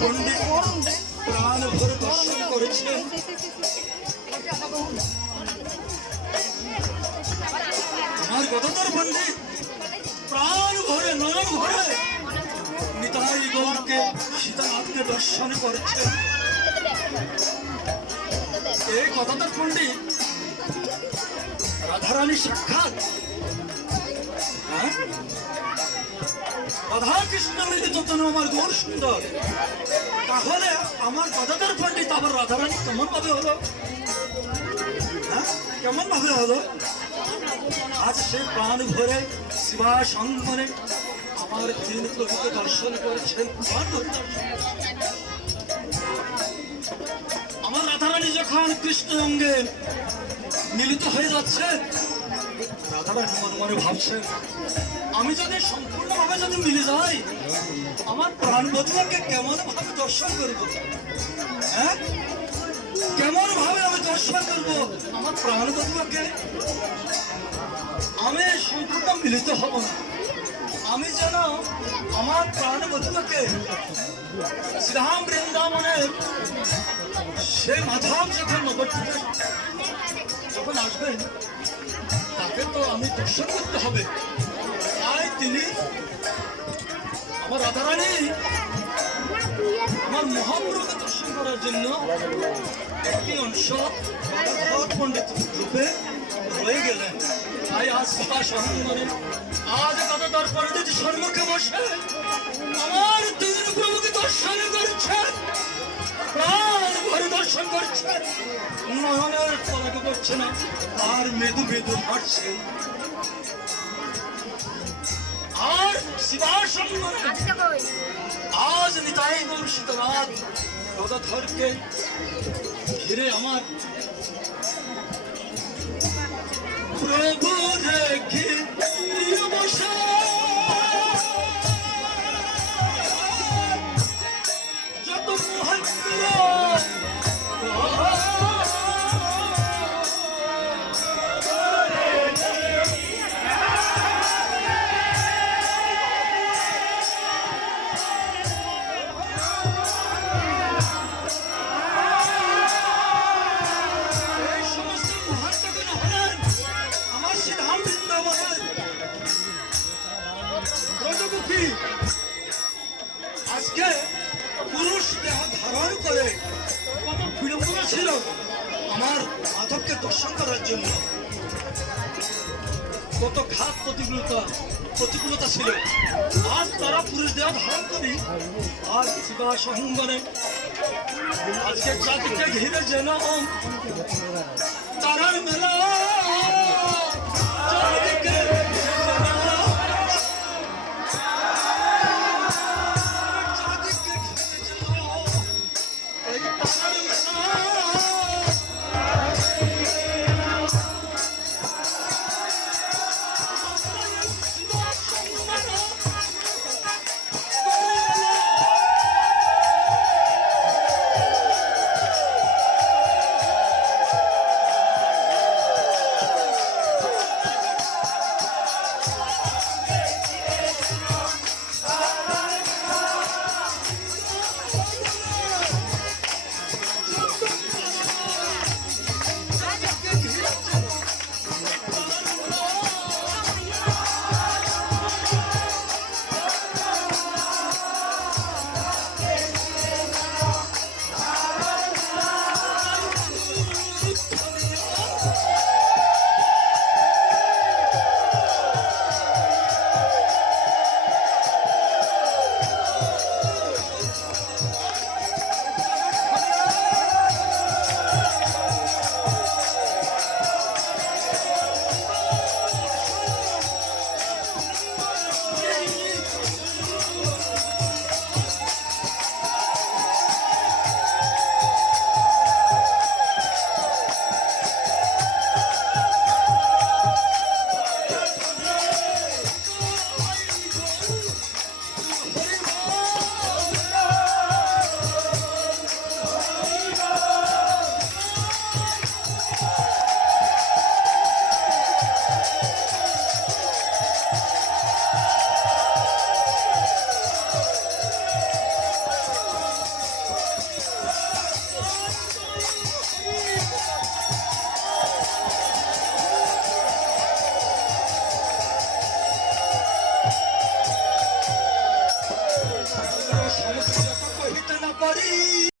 পণ্ডিত প্রাণ ভরে দর্শন করেছেন। আমার গদাধর পণ্ডিত প্রাণ ভরে নয়ন ভরে নিতাই গৌরকে সীতানাথকে দর্শন করেছেন। এই গদাধর পণ্ডিত রাধারানী সাক্ষাৎ রাধা কৃষ্ণ মিলিত তনু আমার গৌর সুন্দর। তাহলে আমার গদাধর পণ্ডিত আবার রাধারানী কেমন ভাবে হলো? কেমন ভাবে হলো? আজ সে প্রাণ ভরে শিবা সঙ্গনে আমার তিন প্রভুকে দর্শন করেছেন। আমার রাধারানী যখন কৃষ্ণ অঙ্গে মিলিত হয়ে যাচ্ছে, রাধারানী মনে মনে ভাবছে আমি যদি সম্পূর্ণভাবে যদি মিলে যাই আমার প্রাণ বধূকে কেমন ভাবে দর্শন করব? হ্যাঁ, কেমন ভাবে আমি দর্শন করব আমার প্রাণ বধূকে? আমি সম্পূর্ণ মিলিত হব না। আমি যেন আমার প্রাণ বধূকে শ্রীরাম বৃন্দাবনের সে মাধব যখন নবদ্বীপে যখন আসবেন তাকে তো আমি দর্শন করতে হবে। তাই তিনি আমার রাধারানী আমার মহাপ্রভুকে দর্শন করার জন্য একটি অংশ গদাধর পণ্ডিত রূপে রয়ে গেলেন। তাই আজ সঙ্গনে আজ গদাধর পণ্ডিত সম্মুখে বসে আমার তিন প্রভুকে দর্শন করছেন, প্রাণ ভরে দর্শন করছেন, নয়নের পলকে করছে না আর মৃদু মৃদু হাঁটছে। আর শিবার সঙ্গনে আজ নিতাই গৌর সীতানাথ গদাধরকে ঘিরে আমার প্রভু রেখে বসে যত আজকে পুরুষ দেহ ধারণ করে কত বিড়ম্বনা ছিল আমার মাধবকে দর্শন করার জন্য, কত ঘাত প্রতিকূলতা ছিল। আজ তারা পুরুষ দেহ ধারণ করি আর শিবা সঙ্গনে আজকে জাতিকে ঘিরে যেন তারার মেলা